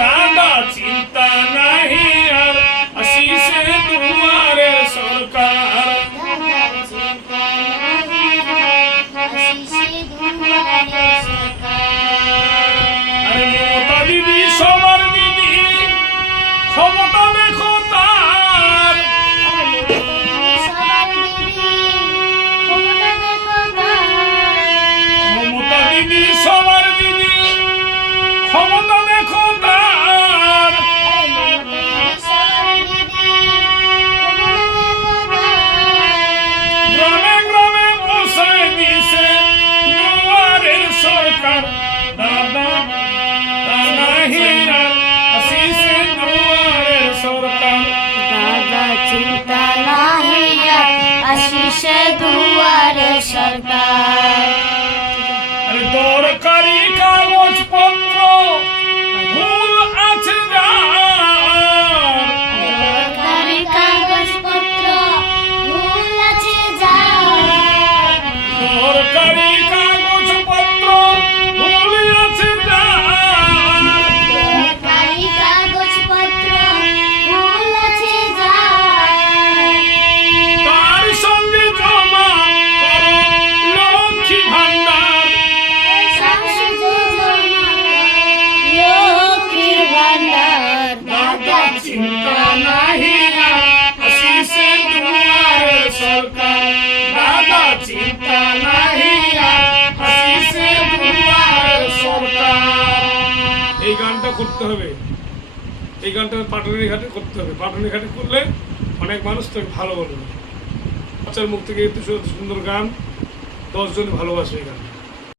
দাদা চিন্তা নাহি আর আসিছে দুয়ারে সরকার। আরে মমতা দিদি সবার দিদি, ক্ষমতা দেখো তার। মমতা দিদি সবার দিদি, ক্ষমতা দেখো তার। গ্রামে গ্রামে বসে দিছে দুয়ারের সরকার। দাদা নাহি আর আসিছে দুয়ারের সরকার। দাদা চিন্তা নাহি আর আসিছে দুয়ারে সরকার। আরে দরকারি কাগজ পত্র ভুল আছে যার। দরকারি কাগজপত্র ভুল আছে যার। দরকারি কাগজ পত্র ভুল আছে যার। দরকারি কাগজপত্র ভুল আছে যার। তার সঙ্গে জমা করো লক্ষ্মী ভান্ডার। লক্ষ্মীর ভান্ডার। দাদা চিন্তা নাহি আর আসিছে দুয়ারে সরকার। দাদা চিন্তা নাহি আর আসিছে দুয়ারে সরকার। এই গানটা করতে হবে, এই গানটা পাটুলি ঘাটে করতে হবে। পাটুলি ঘাটে করলে অনেক মানুষ তোকে ভালো বলবে। বাচ্চার মুখ থেকে এত সুন্দর গান, 10 জন ভালোবাসে এই গান।